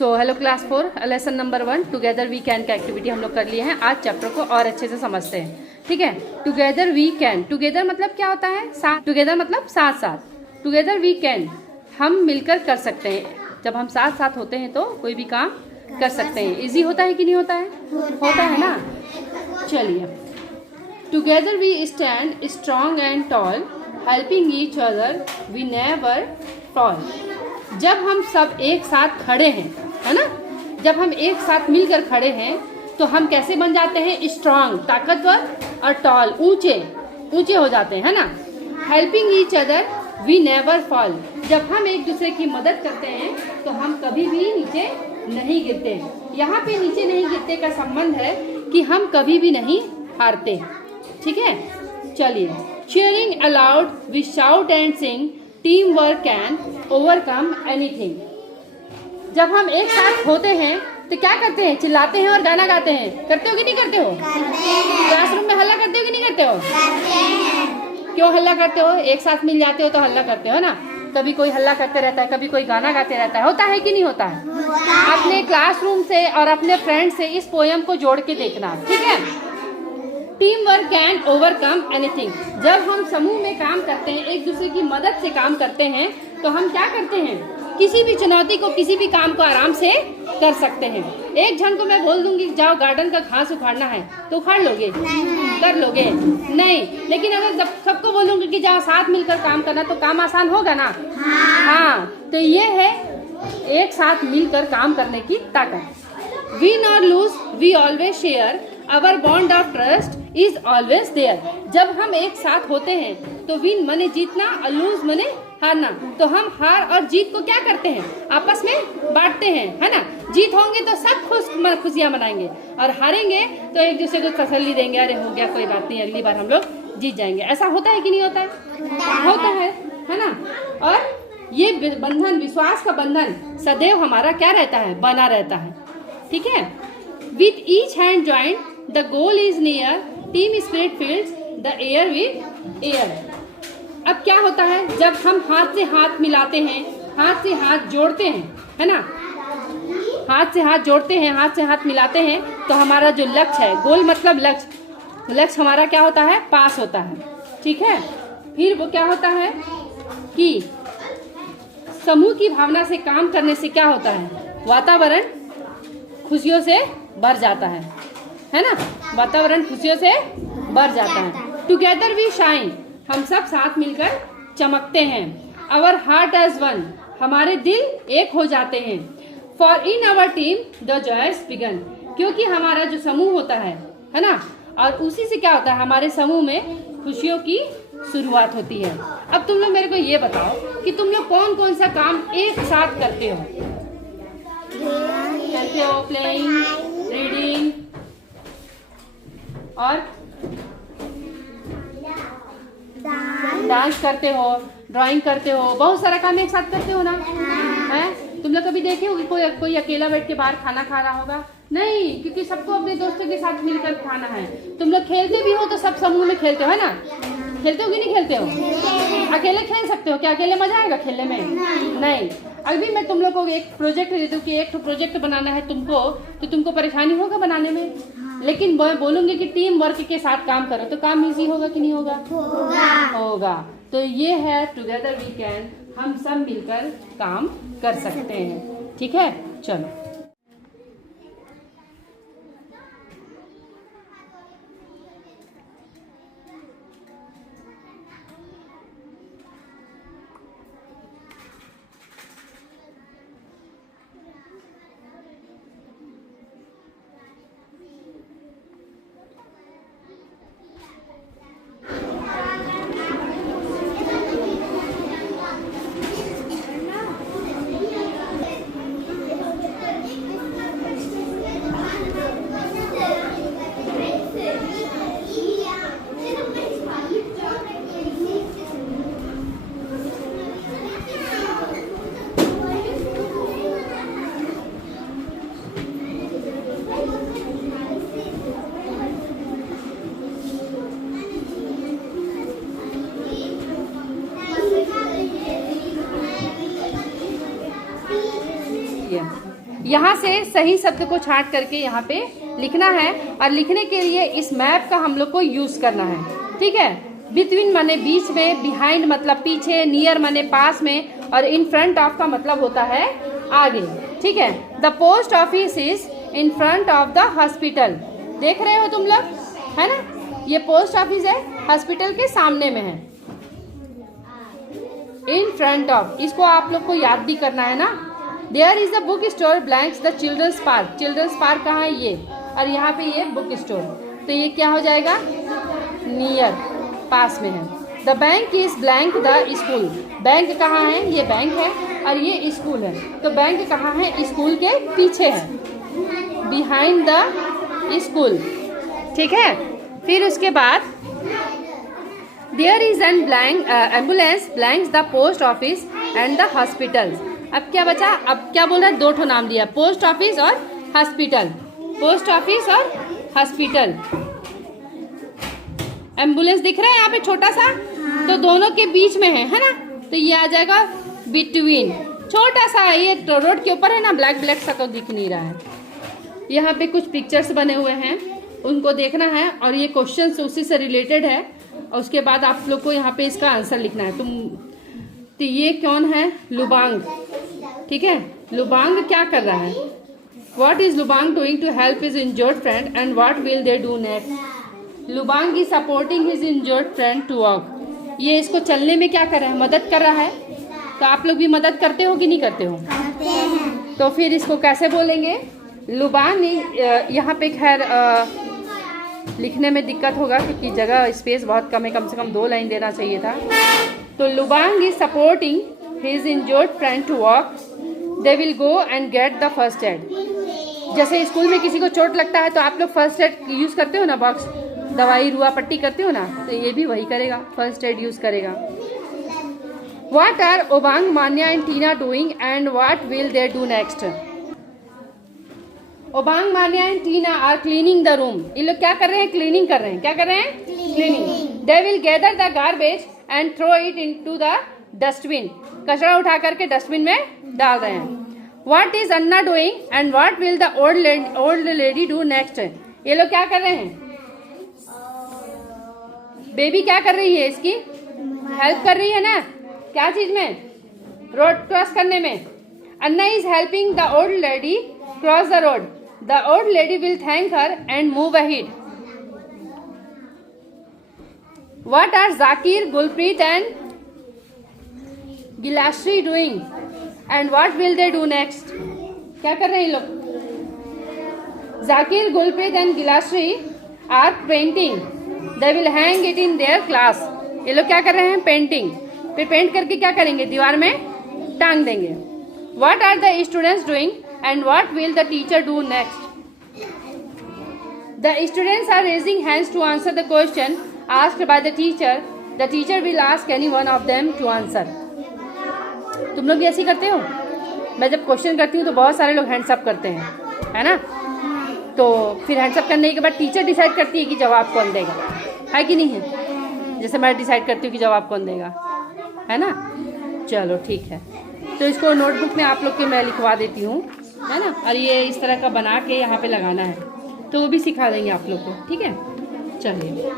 So hello class 4 lesson number 1 together we can का activity हम लोग कर लिए हैं। आज चैप्टर को और अच्छे से समझते हैं। ठीक है, टुगेदर वी कैन, टुगेदर मतलब क्या होता है? साथ। टुगेदर मतलब साथ साथ। टुगेदर वी कैन, हम मिलकर कर सकते हैं। जब हम साथ साथ होते हैं तो कोई भी काम कर सकते हैं। इजी होता है कि नहीं होता है? होता है ना। चलिए, together we stand strong and tall, helping each other we never fall. जब हम सब एक साथ खड़े हैं, है ना, जब हम एक साथ मिलकर खड़े हैं तो हम कैसे बन जाते हैं? स्ट्रांग, ताकतवर, और टॉल, ऊंचे ऊंचे हो जाते हैं, है ना। Helping each other we never fall, जब हम एक दूसरे की मदद करते हैं तो हम कभी भी नीचे नहीं गिरते। यहाँ पे नीचे नहीं गिरते का संबंध है कि हम कभी भी नहीं हारते। ठीक है, चलिए। Cheering aloud we shout and sing, team work can overcome anything. जब हम एक साथ होते हैं तो क्या करते हैं? चिल्लाते हैं और गाना गाते हैं। करते हो कि नहीं करते हो? क्लासरूम में हल्ला करते हो कि नहीं करते हो? क्यों हल्ला करते हो? एक साथ मिल जाते हो तो हल्ला करते हो ना। कभी कोई हल्ला करते रहता है, कभी कोई गाना गाते रहता है। होता है कि नहीं होता है? अपने क्लासरूम से और अपने फ्रेंड से इस पोयम को जोड़ के देखना। ठीक है, team work can overcome anything. जब हम समूह में काम करते हैं, एक दूसरे की मदद से काम करते हैं तो हम क्या करते हैं? किसी भी चुनौती को, किसी भी काम को आराम से कर सकते हैं। एक जन को मैं बोल दूंगी जाओ गार्डन का घास उखाड़ना है तो उखाड़ लोगे? कर लोगे? नहीं। लेकिन अगर जब सबको बोलूंगी कि जाओ साथ मिलकर काम करना तो काम आसान होगा ना। हाँ, तो ये है एक साथ मिलकर काम करने की ताकत। विन और lose we always share, our bond of trust is always there. जब हम एक साथ होते हैं तो विन मने जीतना और लूज मने हारना, तो हम हार और जीत को क्या करते हैं? आपस में बांटते हैं, है ना। जीत होंगे तो सब खुशियां मनाएंगे और हारेंगे तो एक दूसरे को तसल्ली देंगे, अरे हो गया कोई बात नहीं, अगली बार हम लोग जीत जाएंगे। ऐसा होता है कि नहीं होता है? होता है ना। और ये बंधन, विश्वास का बंधन सदैव हमारा क्या रहता है? बना रहता है। ठीक है, with each hand joint the goal is near, team spirit फिल्स the air with air. अब क्या होता है? जब हम हाथ से हाथ मिलाते हैं, हाथ से हाथ जोड़ते हैं, है ना, हाथ से हाथ जोड़ते हैं, हाथ से हाथ मिलाते हैं तो हमारा जो लक्ष्य है, गोल मतलब लक्ष्य, लक्ष्य हमारा क्या होता है? पास होता है। ठीक है, फिर वो क्या होता है कि समूह की भावना से काम करने से क्या होता है? वातावरण खुशियों से भर जाता है ना। वातावरण खुशियों से भर जाता है। टुगेदर वी शाइन, हम सब साथ मिलकर चमकते हैं। आवर हार्ट एज वन, हमारे दिल एक हो जाते हैं। For in our team the joys began, क्योंकि हमारा जो समूह होता है ना, और उसी से क्या होता है? हमारे समूह में खुशियों की शुरुआत होती है। अब तुम लोग मेरे को ये बताओ कि तुम लोग कौन कौन सा काम एक साथ करते हो? प्लेइंग, रीडिंग और डांस करते हो, ड्राइंग करते हो, बहुत सारा काम एक साथ करते हो ना। है, तुम लोग कभी देखे हो कि कोई अकेला बैठ के बाहर खाना खा रहा होगा? नहीं, क्योंकि सबको अपने दोस्तों के साथ मिलकर खाना है। तुम लोग खेलते भी हो तो सब समूह में खेलते हो, है ना। खेलते हो कि नहीं खेलते हो? अकेले खेल सकते हो क्या? अकेले मजा आएगा खेलने में? नहीं। अभी मैं तुम लोग को एक प्रोजेक्ट दे दूं कि एक प्रोजेक्ट बनाना है तुमको, तो तुमको परेशानी होगा बनाने में। लेकिन मैं बोलूंगी कि टीम वर्क के साथ काम करो तो काम इजी होगा कि नहीं होगा? होगा। तो ये है टुगेदर वी कैन, हम सब मिलकर काम कर सकते हैं। ठीक है, चलो। यहाँ से सही शब्द को छांट करके यहाँ पे लिखना है, और लिखने के लिए इस मैप का हम लोग को यूज करना है, ठीक है। बिटवीन माने बीच में, बिहाइंड मतलब पीछे, नियर माने पास में, और इन फ्रंट ऑफ का मतलब होता है आगे, ठीक है। The post office is in front of the hospital. देख रहे हो तुम लोग, है ना, ये पोस्ट ऑफिस है, हॉस्पिटल के सामने में है। इन फ्रंट ऑफ, इसको आप लोग को याद भी करना है ना। There is a book store blanks the children's park. Children's park कहाँ है, ये, और यहाँ पे ये बुक स्टोर, तो ये क्या हो जाएगा, नियर, पास में है। The bank is blank the school. Bank कहाँ है, ये बैंक है, और ये स्कूल है, तो बैंक कहाँ है, स्कूल के पीछे है, बिहाइंड द स्कूल, ठीक है। फिर उसके बाद there is an blank ambulance blanks the post office and the hospital. अब क्या बचा, अब क्या बोल रहा है, दो ठो नाम दिया, पोस्ट ऑफिस और हॉस्पिटल, पोस्ट ऑफिस और हॉस्पिटल। एम्बुलेंस दिख रहा है यहाँ पे छोटा सा, तो दोनों के बीच में है ना, तो ये आ जाएगा बिटवीन, छोटा सा, ये रोड के ऊपर है ना, ब्लैक ब्लैक सा तो दिख नहीं रहा है। यहाँ पे कुछ पिक्चर्स बने हुए हैं, उनको देखना है, और ये क्वेश्चन उसी से रिलेटेड है, और उसके बाद आप लोग को यहाँ पे इसका आंसर लिखना है। तो ये कौन है, लुबांग, ठीक है। लुबांग क्या कर रहा है, what is Lubang doing to help his injured friend and what will they do next. Lubang is supporting his injured friend to walk. ये इसको चलने में क्या कर रहा है, मदद कर रहा है। तो आप लोग भी मदद करते हो कि नहीं करते हो, करते हैं। तो फिर इसको कैसे बोलेंगे, लुबांग। यहाँ पे खैर लिखने में दिक्कत होगा क्योंकि जगह स्पेस बहुत कम है, कम से कम 2 लाइन देना चाहिए था। तो Lubang is supporting his injured friend to walk, they will go and get the first aid. जैसे स्कूल में किसी को चोट लगता है तो आप लोग फर्स्ट एड यूज़ करते हो ना, बॉक्स, दवाई रुआ पट्टी करते हो ना, तो ये भी वही करेगा, फर्स्ट एड यूज़ करेगा। What are Obang, Manya and Tina doing and what will they do next. Obang, Manya and Tina are cleaning the room. ये लोग क्या कर रहे हैं, क्लीनिंग कर रहे हैं। क्या कर रहे हैं, cleaning. They will gather the garbage and throw it into the dustbin. कचरा उठा करके डस्टबिन में डाल रहे हैं। What is Anna doing and what will the old lady do next. ये लोग क्या कर रहे हैं, बेबी क्या कर रही है, इसकी हेल्प कर रही है ना, क्या चीज में, रोड क्रॉस करने में। Anna is helping the old lady cross the road. The old lady will thank her and move ahead. What are Zakir, Gulpreet and Gilashri doing? And what will they do next? क्या कर रहे हैं लोग? Zakir, Gulpreet and Gilashri are painting. They will hang it in their class. ये लोग क्या कर रहे हैं, पेंटिंग। फिर पेंट करके क्या करेंगे, दीवार में टांग देंगे। What are the students doing? And what will the teacher do next? The students are raising hands to answer the question asked by the teacher. The teacher will ask any one of them to answer. तुम लोग भी ऐसे करते हो? मैं जब question करती हूँ तो बहुत सारे लोग हैंड्स अप करते हैं, है ना। तो फिर हैंड्स अप करने के बाद टीचर डिसाइड करती है कि जवाब कौन देगा, है कि नहीं है। जैसे मैं डिसाइड करती हूँ कि जवाब कौन देगा, है ना। चलो ठीक है, तो इसको नोटबुक में आप लोग के मैं लिखवा देती हूँ, है ना। और ये इस तरह का बना के यहाँ पे लगाना है, तो वो भी सिखा देंगे आप लोग को, ठीक है। चलिए।